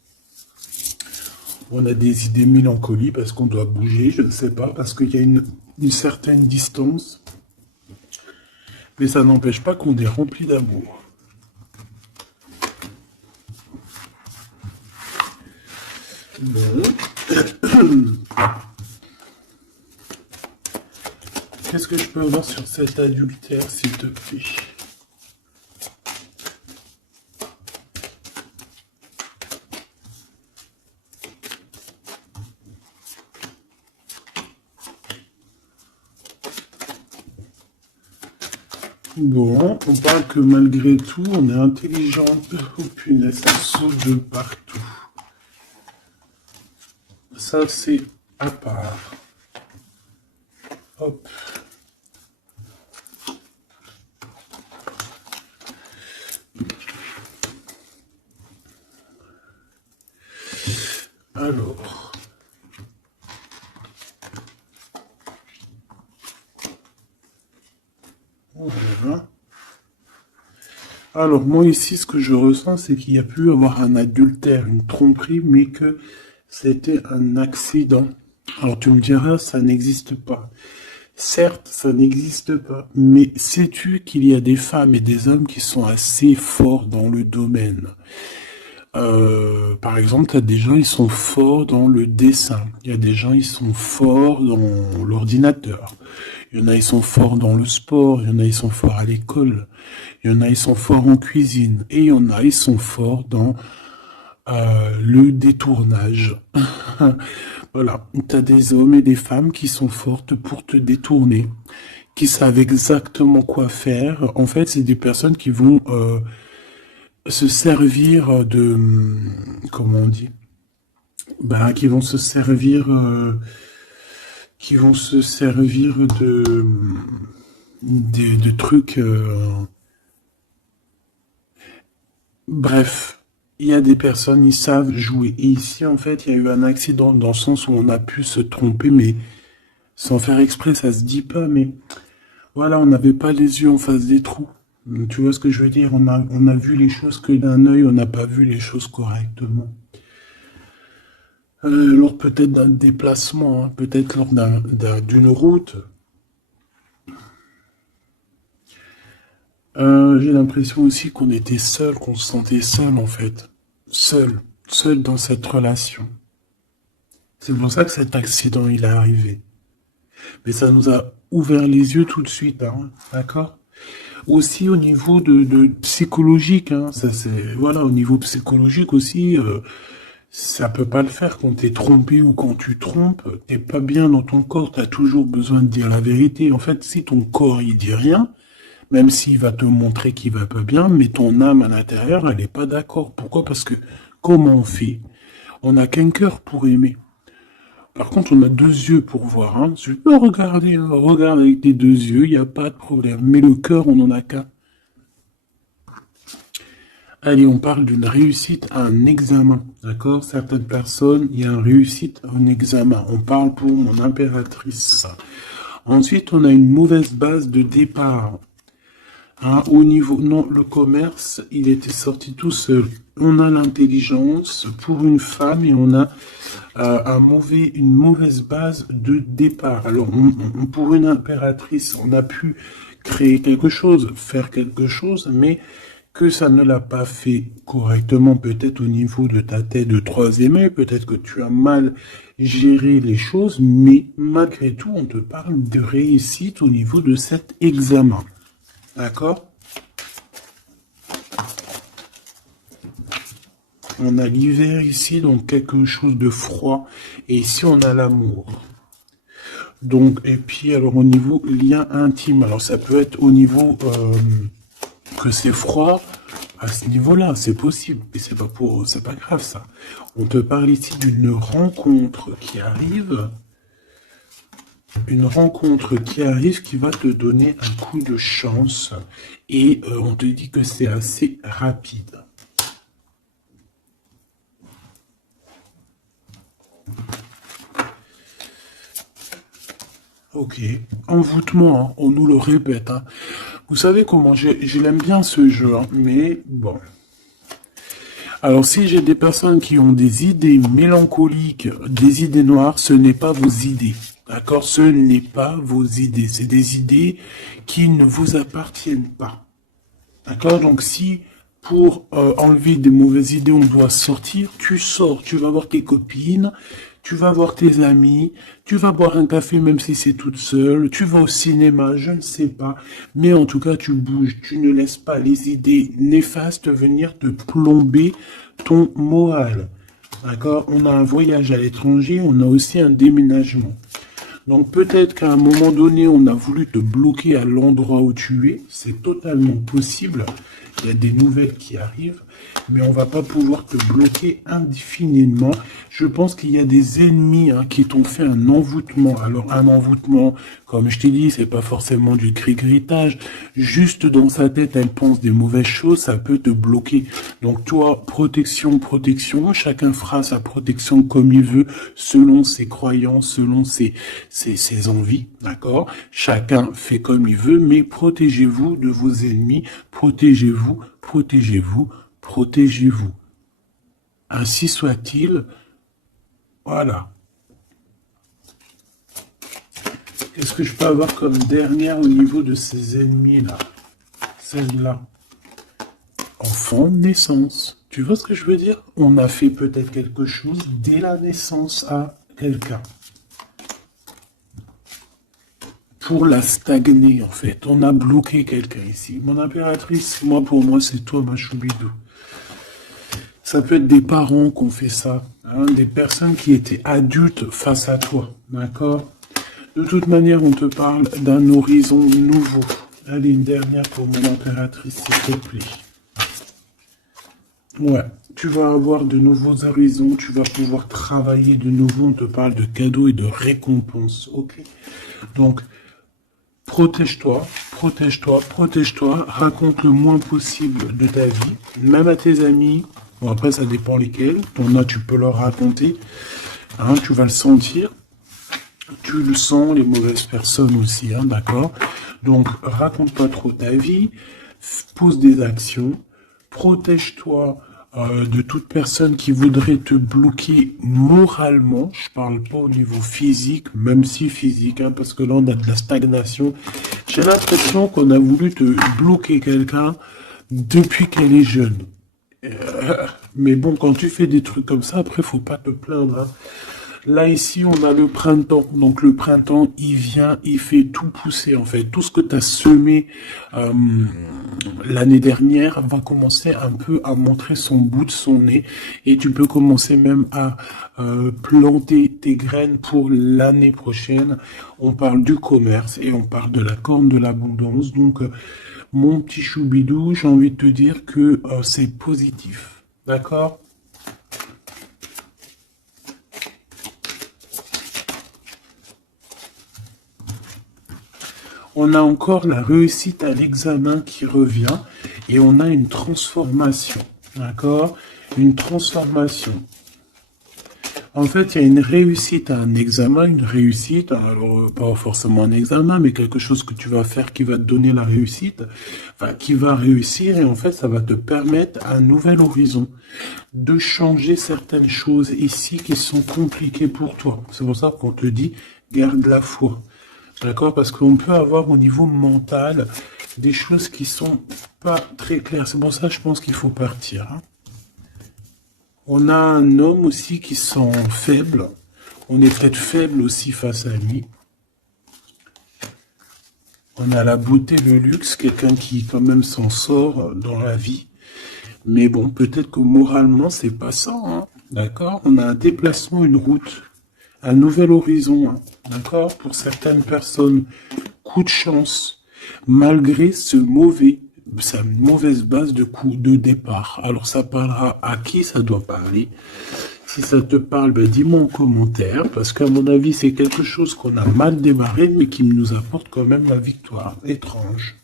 On a des idées mélancoliques parce qu'on doit bouger, je ne sais pas, parce qu'il y a une certaine distance. Mais ça n'empêche pas qu'on est rempli d'amour. Bon. Qu'est-ce que je peux avoir sur cet adultère, s'il te plaît? Bon, on parle que malgré tout, on est intelligente. Oh punaise, ça saute de partout. Ça, c'est à part. Hop. Alors. Voilà. Alors, moi ici, ce que je ressens, c'est qu'il y a pu avoir un adultère, une tromperie, mais que c'était un accident. Alors, tu me diras, ça n'existe pas. Certes, ça n'existe pas, mais sais-tu qu'il y a des femmes et des hommes qui sont assez forts dans le domaine? Par exemple, tu as des gens, ils sont forts dans le dessin. Il y a des gens, ils sont forts dans l'ordinateur. Il y en a, ils sont forts dans le sport. Il y en a, ils sont forts à l'école. Il y en a, ils sont forts en cuisine. Et il y en a, ils sont forts dans le détournage. Voilà. Tu as des hommes et des femmes qui sont fortes pour te détourner, qui savent exactement quoi faire. En fait, c'est des personnes qui vont se servir de... Comment on dit? Ben, qui vont se servir... de trucs... Bref, il y a des personnes, ils savent jouer. Et ici, en fait, il y a eu un accident dans le sens où on a pu se tromper, mais sans faire exprès, ça se dit pas, mais voilà, on n'avait pas les yeux en face des trous. Tu vois ce que je veux dire? On a, vu les choses que d'un œil, on n'a pas vu les choses correctement. Lors peut-être d'un déplacement, hein, peut-être lors d'une route. J'ai l'impression aussi qu'on était seul, qu'on se sentait seul en fait. Seul, seul dans cette relation. C'est pour ça que cet accident il est arrivé. Mais ça nous a ouvert les yeux tout de suite, hein, d'accord? Aussi au niveau de psychologique, hein, ça c'est voilà, au niveau psychologique aussi, ça peut pas le faire quand t'es trompé ou quand tu trompes, t'es pas bien dans ton corps, t'as toujours besoin de dire la vérité. En fait, si ton corps il dit rien, même s'il va te montrer qu'il va pas bien, mais ton âme à l'intérieur, elle est pas d'accord. Pourquoi? Parce que comment on fait? On n'a qu'un cœur pour aimer. Par contre, on a deux yeux pour voir. Hein. Tu peux regarder, hein. Regarde avec tes deux yeux, il n'y a pas de problème. Mais le cœur, on n'en a qu'un. Allez, on parle d'une réussite à un examen. D'accord? Certaines personnes, il y a une réussite à un examen. On parle pour mon impératrice. Ensuite, on a une mauvaise base de départ. Hein, au niveau, non, le commerce, il était sorti tout seul. On a l'intelligence pour une femme et on a une mauvaise base de départ. Alors, pour une impératrice, on a pu créer quelque chose, faire quelque chose, mais que ça ne l'a pas fait correctement, peut-être au niveau de ta tête de troisième œil, peut-être que tu as mal géré les choses, mais malgré tout, on te parle de réussite au niveau de cet examen. D'accord? On a l'hiver ici, donc quelque chose de froid. Et ici, on a l'amour. Donc, et puis, alors, au niveau lien intime. Alors, ça peut être au niveau que c'est froid. À ce niveau-là, c'est possible. Mais c'est pas grave, ça. On te parle ici d'une rencontre qui arrive. Une rencontre qui arrive qui va te donner un coup de chance et on te dit que c'est assez rapide. Ok, envoûtement, hein, on nous le répète. Hein. Vous savez comment, je l'aime bien ce jeu, hein, mais bon. Alors si j'ai des personnes qui ont des idées mélancoliques, des idées noires, ce n'est pas vos idées. D'accord? Ce n'est pas vos idées. C'est des idées qui ne vous appartiennent pas. D'accord? Donc si pour enlever des mauvaises idées on doit sortir, tu sors, tu vas voir tes copines, tu vas voir tes amis, tu vas boire un café même si c'est toute seule, tu vas au cinéma, je ne sais pas, mais en tout cas tu bouges, tu ne laisses pas les idées néfastes venir te plomber ton moral. D'accord? On a un voyage à l'étranger, on a aussi un déménagement. Donc peut-être qu'à un moment donné, on a voulu te bloquer à l'endroit où tu es. C'est totalement possible. Il y a des nouvelles qui arrivent, mais on va pas pouvoir te bloquer indéfiniment. Je pense qu'il y a des ennemis qui t'ont fait un envoûtement. Alors un envoûtement, comme je t'ai dit, c'est pas forcément du cri-gritage. Juste dans sa tête, elle pense des mauvaises choses, ça peut te bloquer. Donc toi, protection, protection. Chacun fera sa protection comme il veut, selon ses croyances, selon ses envies, d'accord? Chacun fait comme il veut, mais protégez-vous de vos ennemis, protégez-vous, protégez-vous, protégez-vous. Ainsi soit-il, voilà. Qu'est-ce que je peux avoir comme dernière au niveau de ces ennemis-là? Celle-là. Enfant de naissance. Tu vois ce que je veux dire? On a fait peut-être quelque chose dès la naissance à quelqu'un. Pour la stagner, en fait. On a bloqué quelqu'un ici. Mon impératrice, pour moi, c'est toi, ma choubidou. Ça peut être des parents qui ont fait ça. Hein, des personnes qui étaient adultes face à toi. D'accord? De toute manière, on te parle d'un horizon nouveau. Allez, une dernière pour mon impératrice, s'il te plaît. Ouais, tu vas avoir de nouveaux horizons, tu vas pouvoir travailler de nouveau. On te parle de cadeaux et de récompenses. Ok? Donc, protège-toi, protège-toi, protège-toi, raconte le moins possible de ta vie, même à tes amis. Bon, après, ça dépend lesquels. Ton a, tu peux leur raconter. Hein, tu vas le sentir. Tu le sens, les mauvaises personnes aussi, hein, d'accord? Donc, raconte pas trop ta vie, pose des actions, protège-toi de toute personne qui voudrait te bloquer moralement. Je parle pas au niveau physique, même si physique, hein, parce que là on a de la stagnation. J'ai l'impression qu'on a voulu te bloquer quelqu'un depuis qu'elle est jeune. Mais bon, quand tu fais des trucs comme ça, après faut pas te plaindre, hein. Là, ici, on a le printemps. Donc, le printemps, il vient, il fait tout pousser, en fait. Tout ce que tu as semé l'année dernière va commencer un peu à montrer son bout de son nez. Et tu peux commencer même à planter tes graines pour l'année prochaine. On parle du commerce et on parle de la corne de l'abondance. Donc, mon petit choubidou, j'ai envie de te dire que c'est positif. D'accord ? On a encore la réussite à l'examen qui revient et on a une transformation, d'accord? Une transformation. En fait, il y a une réussite à un examen, une réussite, alors pas forcément un examen, mais quelque chose que tu vas faire qui va te donner la réussite, enfin qui va réussir et en fait, ça va te permettre un nouvel horizon, de changer certaines choses ici qui sont compliquées pour toi. C'est pour ça qu'on te dit, garde la foi. D'accord? Parce qu'on peut avoir au niveau mental des choses qui sont pas très claires. C'est pour ça que je pense qu'il faut partir, hein. On a un homme aussi qui sent faible. On est peut-être faible aussi face à lui. On a la beauté, le luxe, quelqu'un qui quand même s'en sort dans la vie. Mais bon, peut-être que moralement, c'est pas ça, hein. D'accord? On a un déplacement, une route. Un nouvel horizon, hein, d'accord, pour certaines personnes, coup de chance, malgré sa mauvaise base de coup de départ. Alors ça parlera à qui ça doit parler. Si ça te parle, ben dis-moi en commentaire, parce qu'à mon avis, c'est quelque chose qu'on a mal démarré, mais qui nous apporte quand même la victoire. Étrange.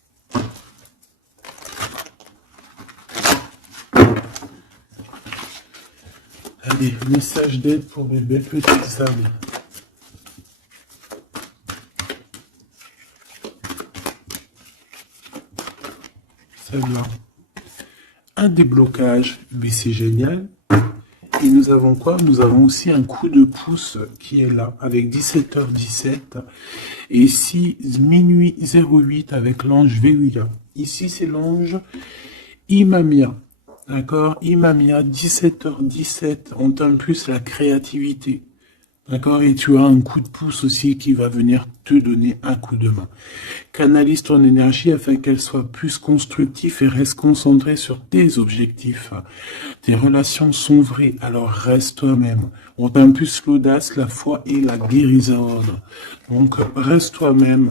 Allez, message d'aide pour mes belles petites âmes. Ça va. Un déblocage, mais c'est génial. Et nous avons quoi? Nous avons aussi un coup de pouce qui est là, avec 17h17. Et ici, minuit 08 avec l'ange Véuya. Ici, c'est l'ange Imamia. D'accord? Imamia, 17h17, on t'impulse la créativité. D'accord? Et tu as un coup de pouce aussi qui va venir te donner un coup de main. Canalise ton énergie afin qu'elle soit plus constructive et reste concentrée sur tes objectifs. Tes relations sont vraies, alors reste toi-même. On t'impulse l'audace, la foi et la guérison. Donc, reste toi-même.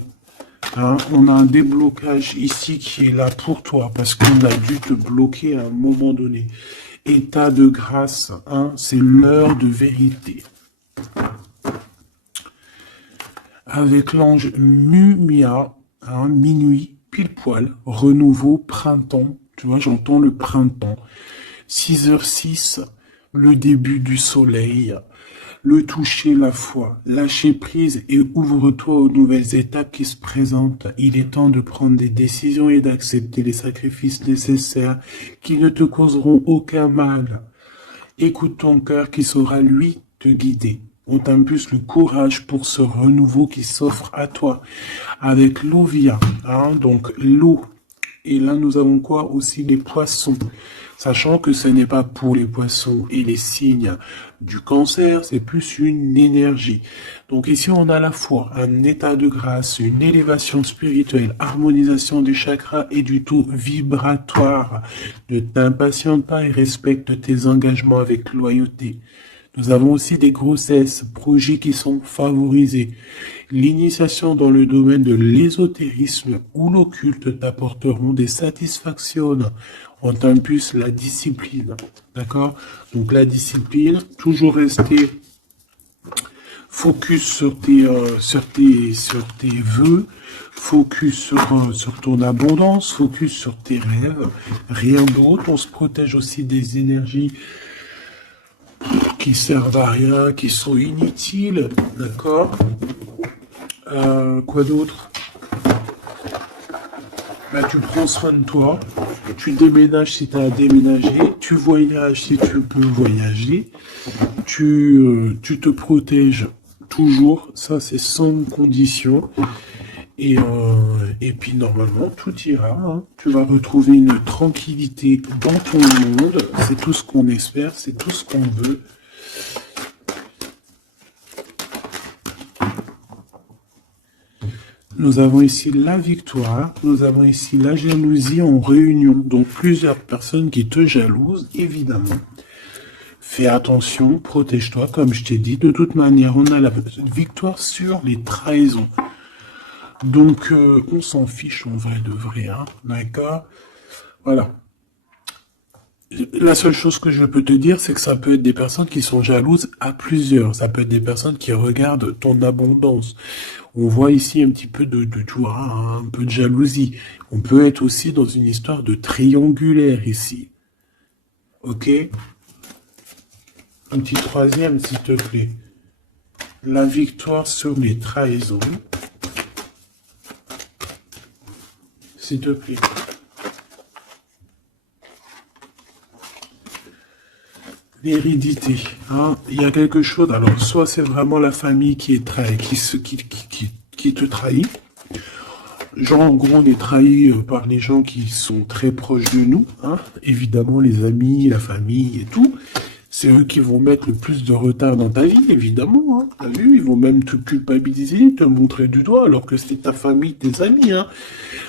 Hein, on a un déblocage ici qui est là pour toi parce qu'on a dû te bloquer à un moment donné. État de grâce, hein, c'est l'heure de vérité. Avec l'ange Mumia, hein, minuit, pile poil, renouveau, printemps. Tu vois, j'entends le printemps. 6h06, le début du soleil. Le toucher, la foi, lâcher prise et ouvre-toi aux nouvelles étapes qui se présentent. Il est temps de prendre des décisions et d'accepter les sacrifices nécessaires qui ne te causeront aucun mal. Écoute ton cœur qui saura, lui, te guider. On t'impulse le courage pour ce renouveau qui s'offre à toi. Avec l'Ovia, hein, donc l'eau. Et là, nous avons quoi aussi? Les poissons. Sachant que ce n'est pas pour les poissons et les signes du cancer, c'est plus une énergie. Donc ici, on a la foi, un état de grâce, une élévation spirituelle, harmonisation des chakras et du taux vibratoire. Ne t'impatiente pas et respecte tes engagements avec loyauté. Nous avons aussi des grossesses, projets qui sont favorisés. L'initiation dans le domaine de l'ésotérisme ou l'occulte t'apporteront des satisfactions. On t'impulse la discipline, d'accord? Donc la discipline, toujours rester focus sur tes vœux, focus sur ton abondance, focus sur tes rêves, rien d'autre. On se protège aussi des énergies qui servent à rien, qui sont inutiles, d'accord? Quoi d'autre? Bah, tu prends soin de toi, Tu déménages si tu as à déménager, tu voyages si tu peux voyager, tu te protèges toujours, ça c'est sans condition. Et puis normalement tout ira, hein. Tu vas retrouver une tranquillité dans ton monde, c'est tout ce qu'on espère, c'est tout ce qu'on veut. Nous avons ici la victoire, nous avons ici la jalousie en réunion, donc plusieurs personnes qui te jalousent, évidemment. Fais attention, protège-toi, comme je t'ai dit. De toute manière, on a la victoire sur les trahisons. Donc, on s'en fiche en vrai de vrai, hein, d'accord? Voilà. La seule chose que je peux te dire, c'est que ça peut être des personnes qui sont jalouses à plusieurs. Ça peut être des personnes qui regardent ton abondance. On voit ici un petit peu tu vois, un peu de jalousie. On peut être aussi dans une histoire de triangulaire ici. Ok? Un petit troisième, s'il te plaît. La victoire sur les trahisons. S'il te plaît. L'hérédité, hein, il y a quelque chose. Alors, soit c'est vraiment la famille qui est qui te trahit. Genre, en gros, on est trahi par les gens qui sont très proches de nous, hein. Évidemment, les amis, la famille et tout. C'est eux qui vont mettre le plus de retard dans ta vie, évidemment, hein. T'as vu, ils vont même te culpabiliser, te montrer du doigt, alors que c'est ta famille, tes amis, hein.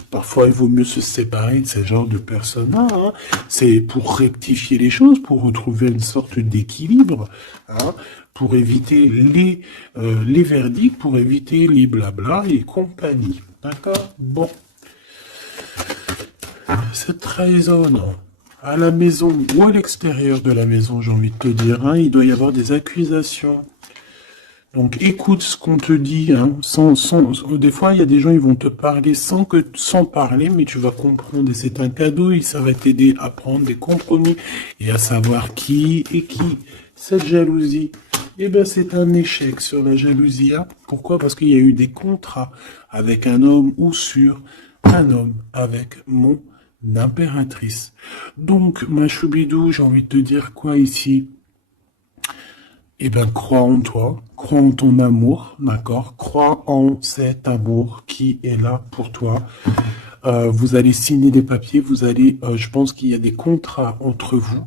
Parfois, il vaut mieux se séparer de ce genre de personnes-là, hein. C'est pour rectifier les choses, pour retrouver une sorte d'équilibre, hein, pour éviter les verdicts, pour éviter les blabla et compagnie. D'accord? Bon. Cette trahison, non. À la maison ou à l'extérieur de la maison, j'ai envie de te dire, hein, il doit y avoir des accusations. Donc écoute ce qu'on te dit, hein, des fois il y a des gens ils vont te parler sans parler, mais tu vas comprendre et c'est un cadeau et ça va t'aider à prendre des compromis et à savoir qui est qui. Cette jalousie, eh ben c'est un échec sur la jalousie, hein. Pourquoi? Parce qu'il y a eu des contrats avec un homme ou sur un homme avec mon impératrice. Donc ma choubidou, j'ai envie de te dire quoi ici? Eh bien, crois en toi, crois en ton amour, d'accord? Crois en cet amour qui est là pour toi. Vous allez signer des papiers, je pense qu'il y a des contrats entre vous,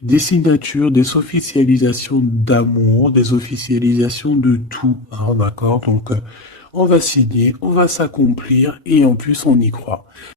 des signatures, des officialisations d'amour, des officialisations de tout, hein, d'accord? Donc, on va signer, on va s'accomplir et en plus, on y croit.